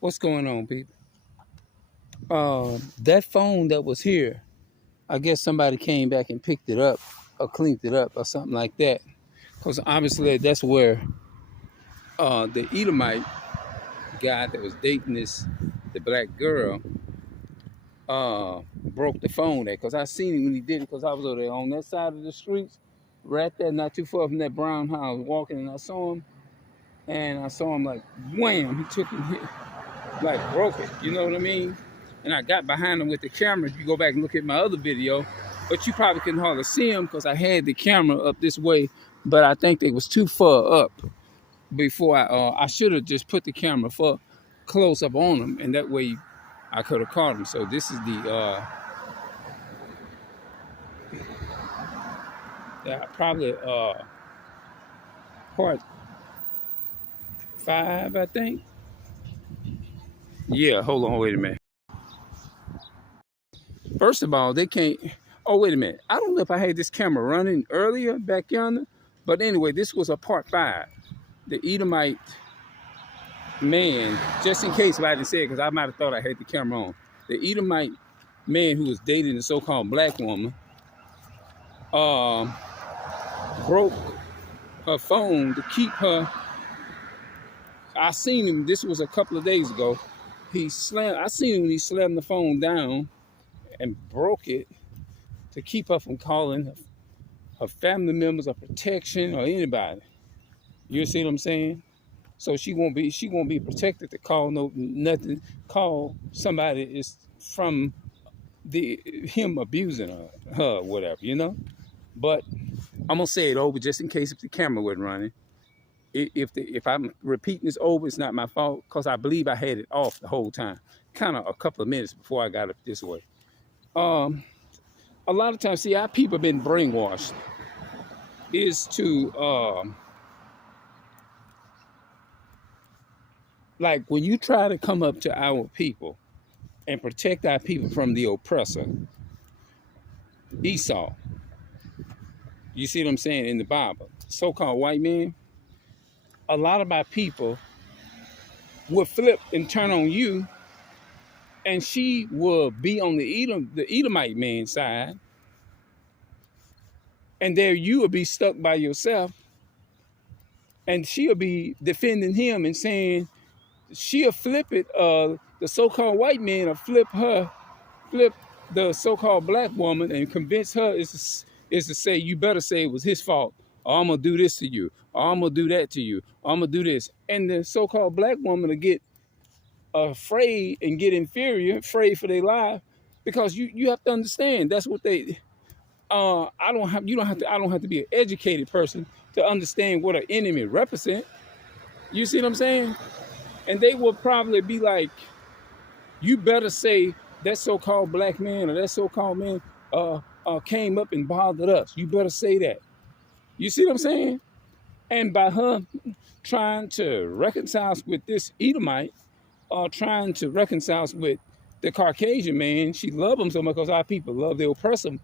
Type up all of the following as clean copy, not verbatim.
What's going on, people? That phone that was here, I guess somebody came back and picked it up or cleaned it up or something like that. Because obviously that's where the Edomite guy that was dating the black girl, broke the phone at. Because I seen him when he did it, because I was over there on that side of the streets, right there, not too far from that brown house, walking, and I saw him. And I saw him like, wham, he took and hit, like broke it, you know what I mean? And I got behind him with the camera. If you go back and look at my other video, but you probably couldn't hardly see him because I had the camera up this way, but I think they was too far up before I should have just put the camera for close up on him, and that way I could have caught him. So this is the probably part 5, I think. Yeah, hold on, wait a minute. First of all, they can't. Oh, wait a minute. I don't know if I had this camera running earlier back yonder, but anyway, this was a part 5. The Edomite man, just in case if I didn't say it, because I might have thought I had the camera on. The Edomite man who was dating the so-called black woman broke her phone to keep her. I seen him. This was a couple of days ago. I seen him when he slammed the phone down and broke it to keep her from calling her family members of protection or anybody. You see what I'm saying? So she won't be protected to call nothing. Call somebody is from him abusing her, whatever, you know. But I'm gonna say it over just in case if the camera wasn't running. If I'm repeating this over, it's not my fault, because I believe I had it off the whole time, kind of a couple of minutes before I got up this way. A lot of times, see, our people have been brainwashed is to like when you try to come up to our people and protect our people from the oppressor, Esau. You see what I'm saying in the Bible? So-called white man. A lot of our people will flip and turn on you, and she will be on the Edomite man's side, and there you will be stuck by yourself, and she'll be defending him and saying she'll flip it. The so-called white man will flip the so-called black woman and convince her is to say, you better say it was his fault, or I'm gonna do this to you, or I'm gonna do that to you, or I'm gonna do this. And the so-called black woman will get afraid and get inferior, afraid for their life, because you have to understand that's what they. I don't have to be an educated person to understand what an enemy represent. You see what I'm saying? And they will probably be like, you better say that so-called black man or that so-called man came up and bothered us. You better say that. You see what I'm saying? And by her trying to reconcile with this Edomite, trying to reconcile with the Caucasian man, she loved him so much because our people love the oppressor.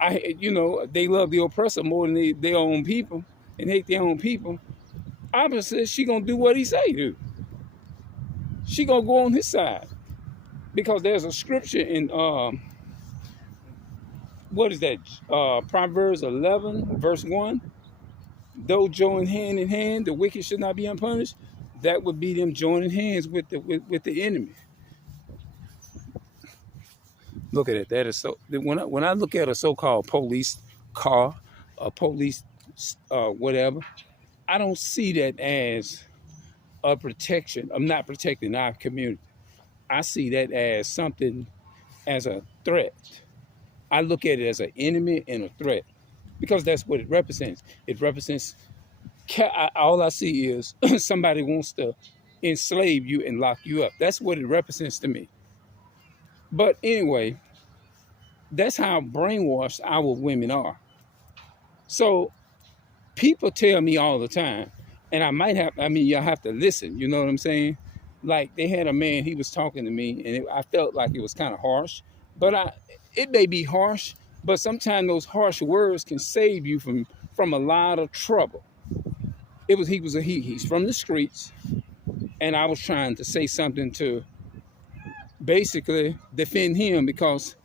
They love the oppressor more than their own people and hate their own people. Obviously, she gonna do what he say do. She gonna go on his side, because there's a scripture in what is that? Proverbs 11, verse 1. Though join hand in hand, the wicked should not be unpunished. That would be them joining hands with the enemy. Look at it. That is so. When I look at a so-called police car, a police whatever, I don't see that as a protection. I'm not protecting our community. I see that as something, as a threat. I look at it as an enemy and a threat, because that's what it represents. It represents, all I see is somebody wants to enslave you and lock you up. That's what it represents to me. But anyway, that's how brainwashed our women are. So people tell me all the time, and y'all have to listen, you know what I'm saying? Like, they had a man, he was talking to me, and I felt like it was kind of harsh, but it may be harsh, but sometimes those harsh words can save you from a lot of trouble. He's from the streets, And I was trying to say something to basically defend him because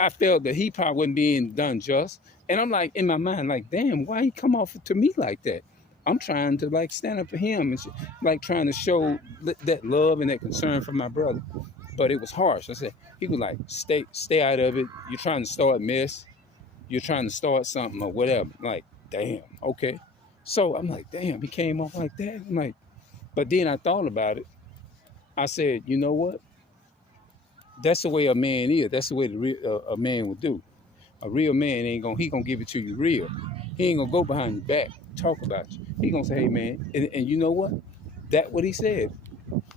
I felt that he probably wasn't being done just. And I'm like, in my mind, like, damn, why he come off to me like that? I'm trying to like stand up for him and like trying to show that love and that concern for my brother. But it was harsh. I said, he was like, stay out of it. You're trying to start mess. You're trying to start something or whatever. Like, damn, okay. So I'm like, damn, he came off like that. I'm like, but then I thought about it. I said, you know what? That's the way a man is. That's the way a man would do. A real man he gonna give it to you real. He ain't gonna go behind your back, talk about you. He gonna say, hey man, and you know what? That what he said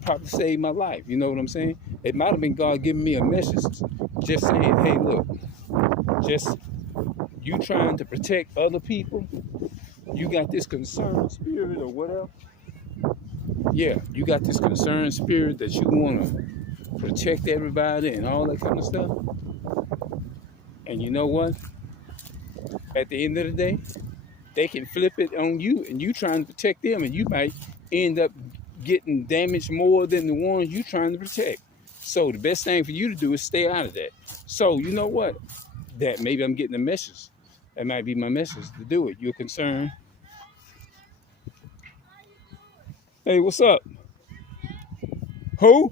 probably saved my life. You know what I'm saying? It might have been God giving me a message, just saying, hey, look, just you trying to protect other people. You got this concerned spirit or whatever. Yeah, you got this concerned spirit that you want to protect everybody and all that kind of stuff. And you know what? At the end of the day, they can flip it on you and you trying to protect them, and you might end up getting damaged more than the ones you trying to protect. So the best thing for you to do is stay out of that. So you know what? That maybe I'm getting a message. That might be my message to do it. You're concerned. Hey, what's up? Who?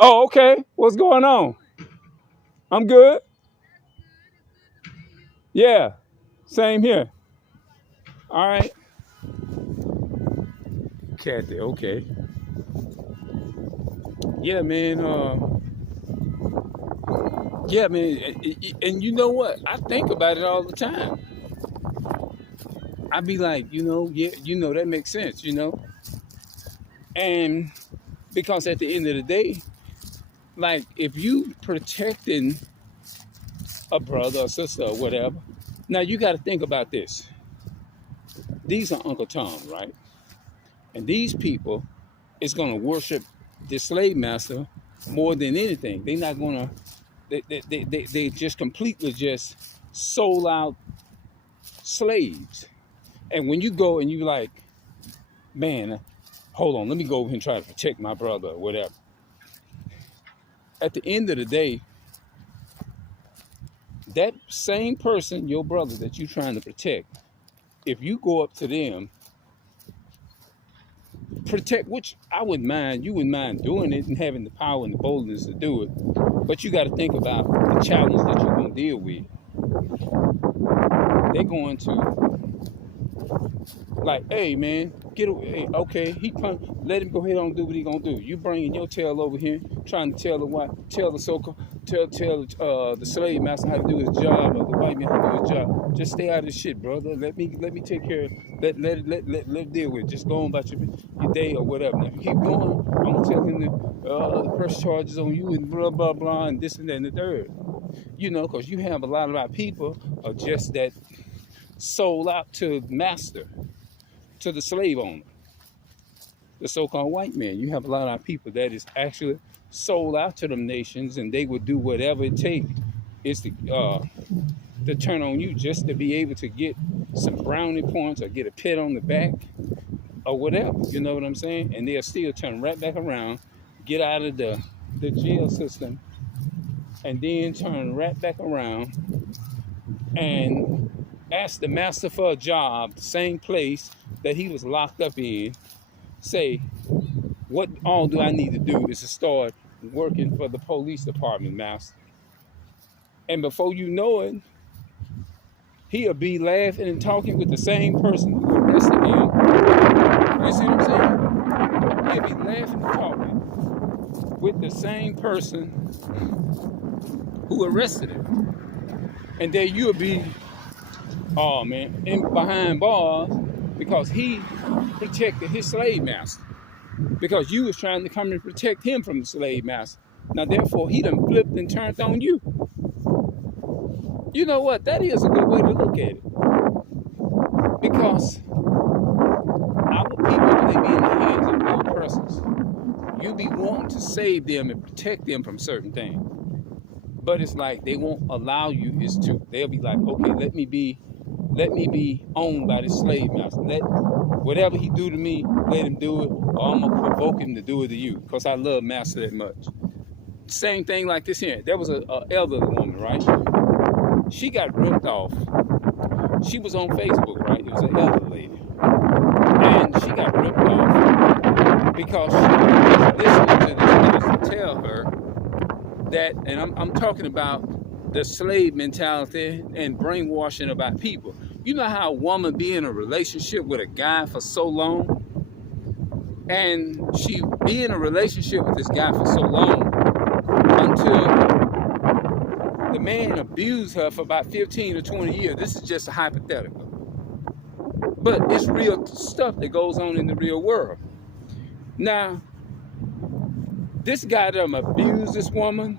Oh, okay. What's going on? I'm good. Yeah. Same here. All right. Kathy, okay. Yeah, man. Yeah, man. And you know what? I think about it all the time. I be like, yeah, that makes sense, And because at the end of the day, like if you protecting a brother or sister or whatever, now you got to think about this. These are Uncle Tom, right? And these people is going to worship the slave master more than anything. They're not going to, they just completely just sold out slaves. And when you go and you like, man, hold on, let me go over here and try to protect my brother or whatever. At the end of the day, that same person, your brother that you're trying to protect, if you go up to them, protect, which I wouldn't mind, you wouldn't mind doing it and having the power and the boldness to do it, but you got to think about the challenge that you're going to deal with. They're going to, like, hey man, get away. Okay, let him go ahead and do what he gonna do. You bringing your tail over here, trying to tell the slave master how to do his job, or the white man how to do his job. Just stay out of this shit, brother. Let me take care of it. Let deal with it. Just go on about your day or whatever. Now, if you keep going, I'm gonna tell him the press charges on you and blah blah blah and this and that and the third. Because you have a lot of our people are just that sold out to master, to the slave owner, the so-called white man. You have a lot of our people that is actually sold out to them nations, and they would do whatever it takes is to turn on you just to be able to get some brownie points or get a pat on the back or whatever. You know what I'm saying? And they'll still turn right back around, get out of the jail system, and then turn right back around and ask the master for a job, the same place that he was locked up in, say, what all do I need to do is to start working for the police department, master. And before you know it, he'll be laughing and talking with the same person who arrested him. You see what I'm saying? He'll be laughing and talking with the same person who arrested him. And then you'll be, oh man, behind bars because he protected his slave master. Because you was trying to come and protect him from the slave master. Now, therefore, he done flipped and turned on you. You know what? That is a good way to look at it. Because our people, when they be in the hands of other persons, you be wanting to save them and protect them from certain things. But it's like they won't allow you they'll be like, okay, let me be owned by the slave master. Whatever he do to me, let him do it, or I'm gonna provoke him to do it to you, because I love master that much. Same thing like this here. There was a elderly woman, right? She got ripped off. She was on Facebook, right? It was an elderly lady. And she got ripped off because she was listening to this minister tell her that, and I'm talking about the slave mentality and brainwashing about people. You know how a woman be in a relationship with a guy for so long, and she be in a relationship with this guy for so long until the man abused her for about 15 or 20 years. This is just a hypothetical. But it's real stuff that goes on in the real world. Now, this guy done abused this woman.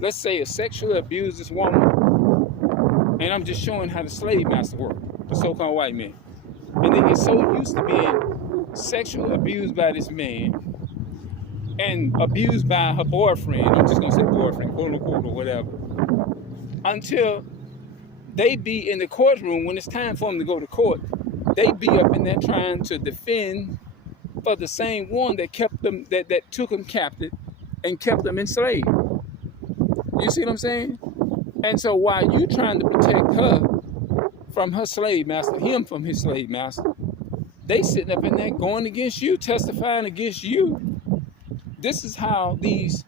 Let's say a sexually abused this woman. And I'm just showing how the slave master worked, the so-called white man. And they get so used to being sexually abused by this man and abused by her boyfriend. I'm just gonna say boyfriend, quote unquote, or whatever. Until they be in the courtroom, when it's time for them to go to court, they be up in there trying to defend for the same one that kept them, that took them captive and kept them enslaved. You see what I'm saying? And so while you trying to protect her from her slave master, him from his slave master, they sitting up in there going against you, testifying against you. This is how these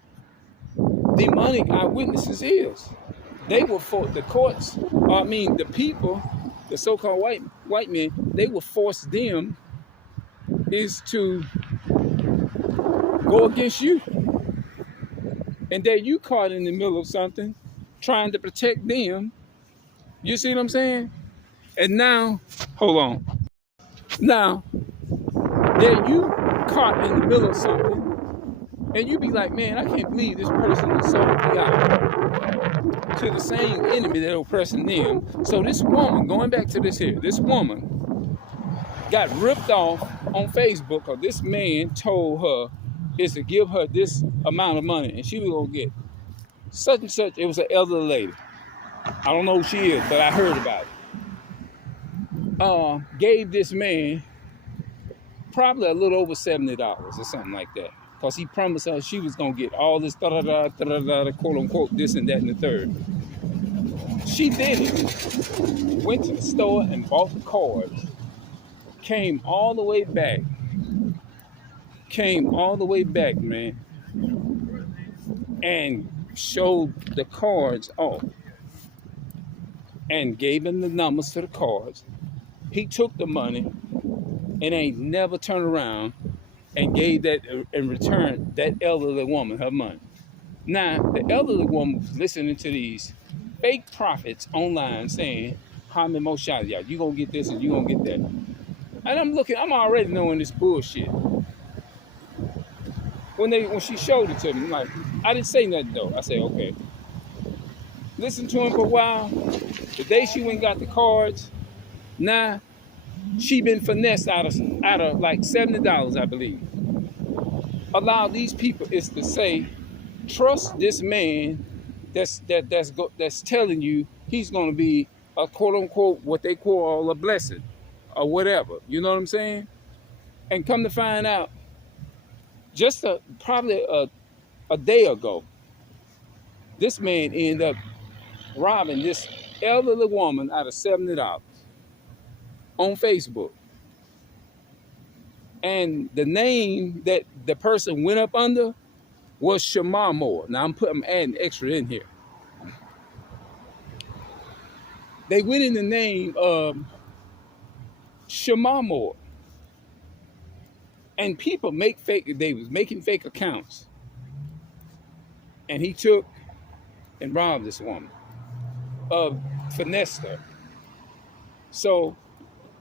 demonic eyewitnesses is. They will force the courts, the people, the so-called white men, they will force them is to go against you. And then you caught in the middle of something, trying to protect them. You see what I'm saying? And now, hold on. Now, then you caught in the middle of something, and you be like, man, I can't believe this person sold me out to the same enemy that oppressing them. So this woman, going back to this here, this woman got ripped off on Facebook, or this man told her is to give her this amount of money, and she was gonna get such and such. It was an elderly lady. I don't know who she is, but I heard about it. Gave this man probably a little over $70 or something like that, because he promised her she was gonna get all this quote unquote this and that and the third. She did it. Went to the store and bought the cards. Came all the way back. Man, and showed the cards off and gave him the numbers to the cards. He took the money and ain't never turned around and gave that in return that elderly woman her money. Now, the elderly woman was listening to these fake prophets online saying, how many more shots, y'all? You gonna get this and you gonna get that. And I'm already knowing this bullshit. When she showed it to me, I'm like, I didn't say nothing though. I said, okay. Listen to him for a while. The day she went and got the cards, now she been finessed out of like $70, I believe. Allow these people is to say, trust this man that's telling you he's gonna be a quote unquote what they call a blessing or whatever. You know what I'm saying? And come to find out, just probably a day ago, this man ended up robbing this elderly woman out of $70 on Facebook. And the name that the person went up under was Shamar Moore. Now I'm adding extra in here. They went in the name of Shamar Moore. And people they was making fake accounts. And he took and robbed this woman, finessed her. So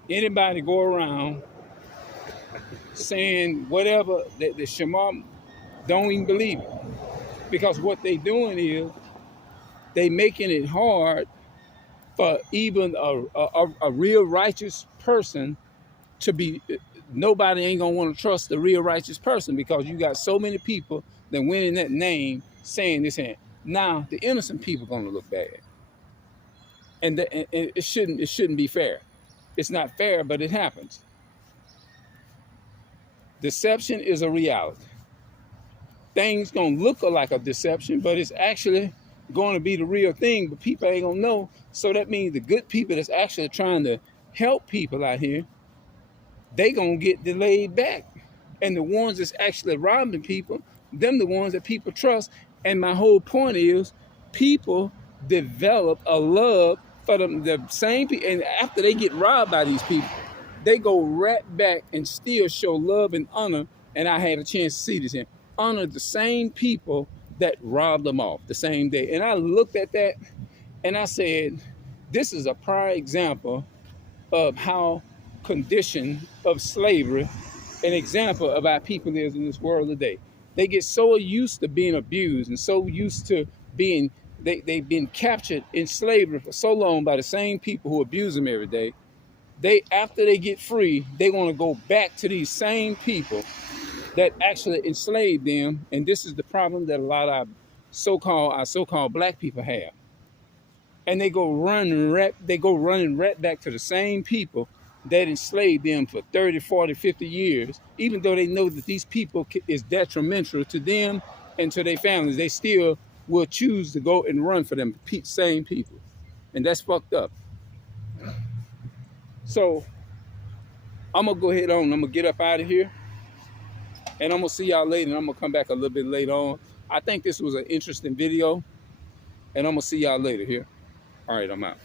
anybody go around saying whatever, that the Shamar don't even believe it. Because what they doing is they making it hard for even a real righteous person to be. Nobody ain't gonna want to trust the real righteous person, because you got so many people that went in that name saying this and now the innocent people gonna look bad, and it shouldn't be fair. It's not fair, but it happens. Deception is a reality. Things gonna look like a deception, but it's actually going to be the real thing, but people ain't gonna know. So that means the good people that's actually trying to help people out here, they gonna get delayed back. And the ones that's actually robbing people, them the ones that people trust. And my whole point is, people develop a love for them, the same people. And after they get robbed by these people, they go right back and still show love and honor. And I had a chance to see this here. Honor the same people that robbed them off the same day. And I looked at that and I said, this is a prior example of how condition of slavery, an example of how people is in this world today. They get so used to being abused and so used to being, they've been captured in slavery for so long by the same people who abuse them every day. After they get free, they want to go back to these same people that actually enslaved them. And this is the problem that a lot of our so-called black people have. And they go running right back to the same people that enslaved them for 30, 40, 50 years. Even though they know that these people is detrimental to them and to their families, they still will choose to go and run for them same people. And that's fucked up. So I'm gonna go ahead on, I'm gonna get up out of here. And I'm gonna see y'all later, and I'm gonna come back a little bit later on. I think this was an interesting video, and I'm gonna see y'all later here. All right, I'm out.